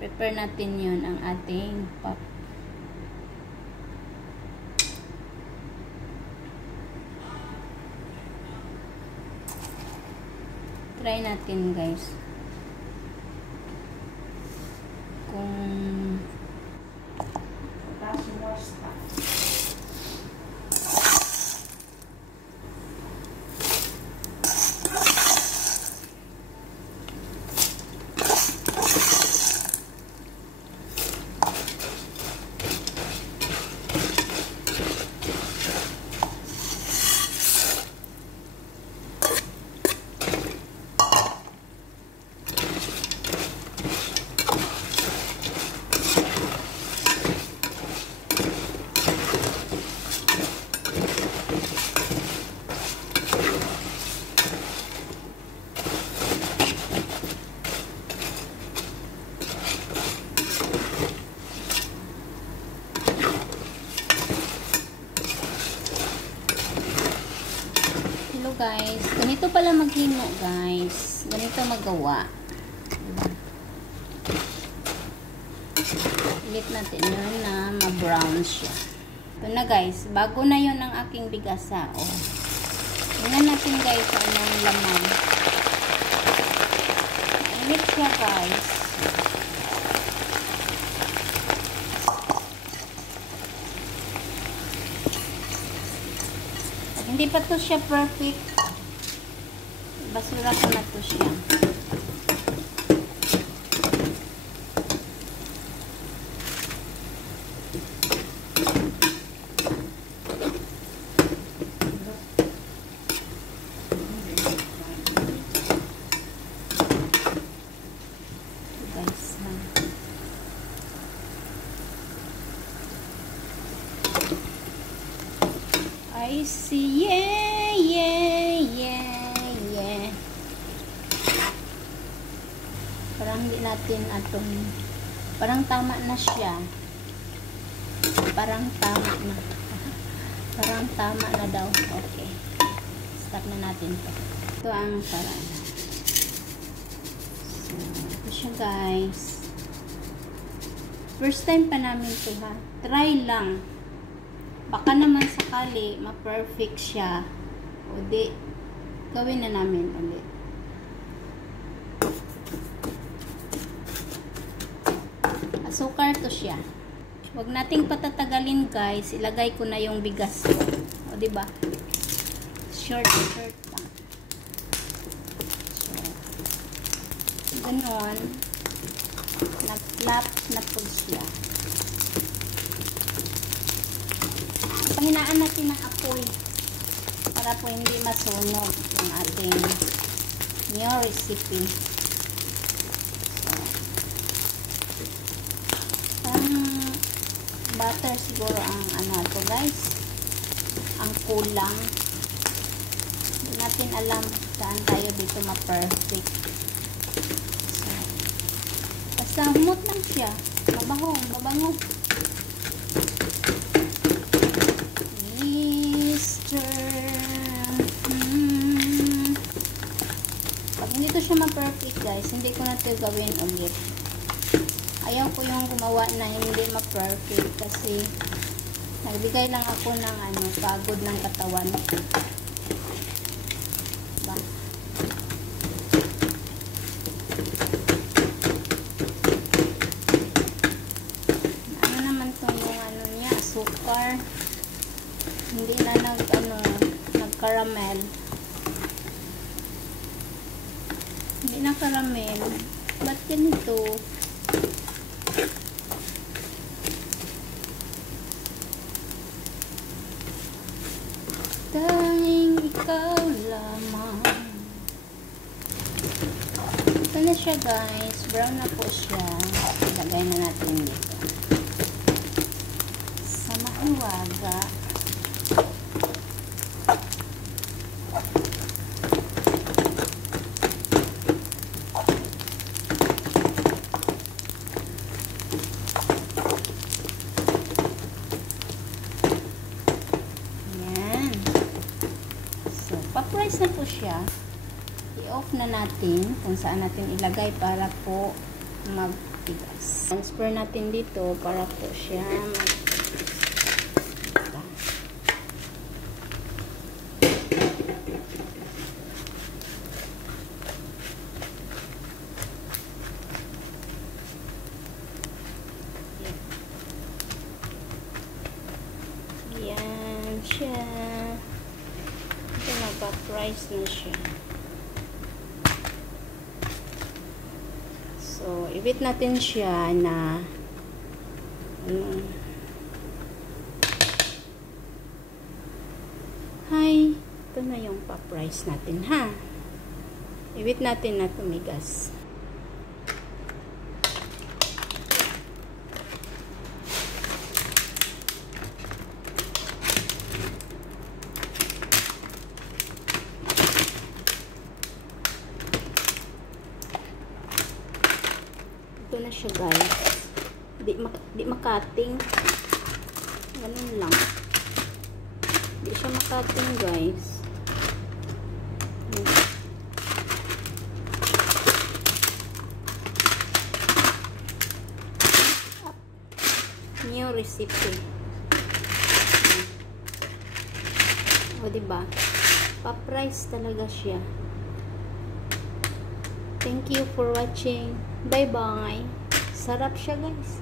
Prepare natin yun ang ating pop. Try natin guys. Kung guys, ganito pala maghimo guys, ganito magawa, diba? Ulit natin yun na ma-brown siya. Ito na guys, bago na yun ang aking bigasa. Tingnan natin guys anong laman. Init siya guys. Hindi pa to siya perfect. Basura ko na to siya. I see, yeah, yeah, yeah, yeah. Parang hindi natin atong, parang tama na siya. Parang tama na. Parang tama na daw. Okay. Stop na natin to. Ito ang parang. So, ito siya guys. First time pa namin to ha. Try lang. Baka naman sakali ma-perfect siya. O di, gawin na namin ulit. Asukar to siya. Huwag nating patatagalin guys. Ilagay ko na yung bigas ko. O diba? Short lang. So, ganon. Nag-flap na po siya. Panghinaan natin ng apoy para po hindi masunog yung ating new recipe. So, butter siguro ang ano to guys, ang kulang. Hindi natin alam saan tayo dito ma-perfect. So, basta humot lang siya, mabango. Pag hindi to siya ma-perfect guys, hindi ko na ito gawin ulit. Ayaw ko yung gumawa na hindi ma-perfect kasi nagbigay lang ako ng ano, pagod ng katawan. Diba? Ano naman to yung ano niya, asukar. Hindi na nag-caramel. Hindi na caramel. Ba't ganito? Tanging ikaw lamang. Ito na siya guys. Brown na po siya. Ilagay na natin dito. Sa mahiwaga. Pa-price na po siya. I-off na natin kung saan natin ilagay para po matigas. Transfer natin dito para po siya yan siya. Ito nagpa-price na siya. So, ibit natin siya na hi, ito na yung pa-price natin ha. Ibit natin na tumigas. Ito na siya guys. Di makating. Ganun lang. Di siya makating guys. New recipe. O diba? Pa-price talaga siya. Thank you for watching. Bye-bye. Sarap siya guys.